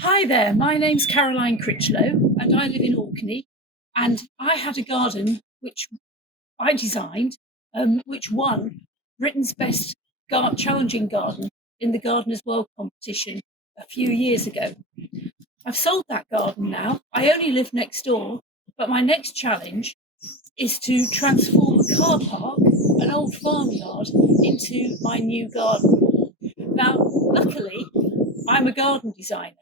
Hi there, my name's Caroline Critchlow and I live in Orkney, and I had a garden which I designed, which won Britain's Best Challenging Garden in the Gardeners' World competition a few years ago. I've sold that garden now. I only live next door, but my next challenge is to transform a car park, an old farmyard, into my new garden. Now, luckily, I'm a garden designer.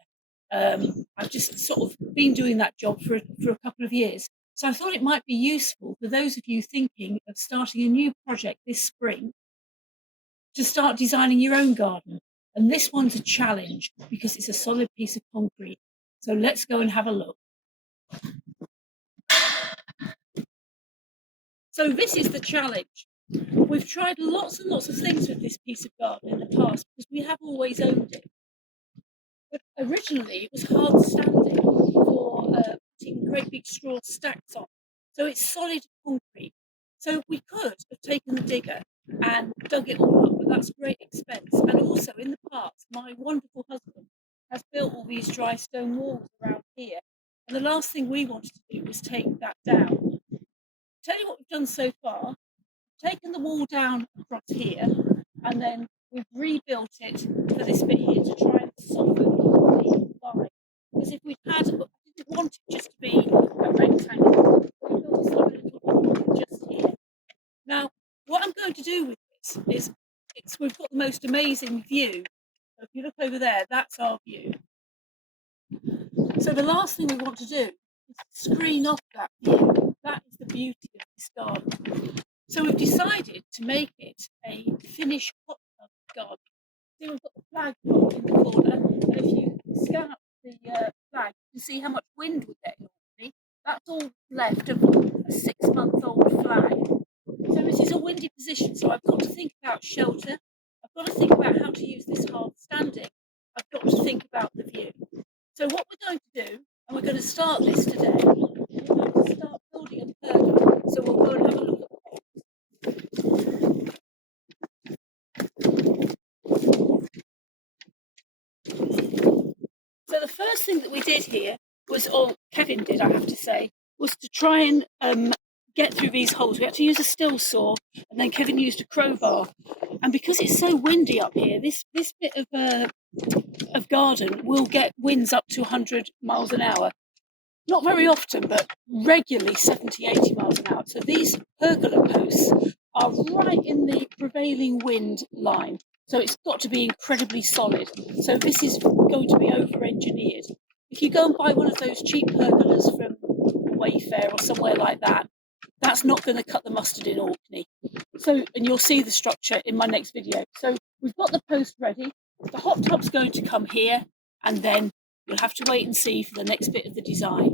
I've just sort of been doing that job for a couple of years. So I thought it might be useful for those of you thinking of starting a new project this spring to start designing your own garden. And this one's a challenge because it's a solid piece of concrete. So let's go and have a look. So this is the challenge. We've tried lots and lots of things with this piece of garden in the past because we have always owned it. But originally it was hard standing for putting great big straw stacks on. So it's solid concrete. So we could have taken the digger and dug it all up, but that's great expense. And also in the past, my wonderful husband has built all these dry stone walls around here. And the last thing we wanted to do was take that down. Tell you what we've done so far. Taken the wall down across here, and then we've rebuilt it for this bit here to try and soften the line. Because if we'd had, I didn't want it just to be a rectangle, we built a little bit just here. Now, what I'm going to do with this is, we've got the most amazing view. So if you look over there, that's our view. So the last thing we want to do is screen off that view. That is the beauty of this garden. So we've decided to make it a Finnish hot tub garden. See, we've got the flag in the corner, and if you scan up the flag, you can see how much wind we get in Orkney. That's all left of a 6-month-old flag. So this is a windy position, so I've got to think about shelter. I've got to think about how to use this hard standing. I've got to think about the view. So what we're going to do, and we're going to start this today, we're going to start building a pergola. So we'll go and have a look at So the first thing that we did here was, or Kevin did, I have to say, was to try and get through these holes. We had to use a still saw, and then Kevin used a crowbar. And because it's so windy up here, this bit of garden will get winds up to 100 miles an hour. Not very often, but regularly 70, 80 miles an hour. So these pergola posts are right in the prevailing wind line. So it's got to be incredibly solid. So this is going to be over-engineered. If you go and buy one of those cheap pergolas from Wayfair or somewhere like that, that's not going to cut the mustard in Orkney. So, and you'll see the structure in my next video. So we've got the post ready. The hot tub's going to come here, and then you'll have to wait and see for the next bit of the design.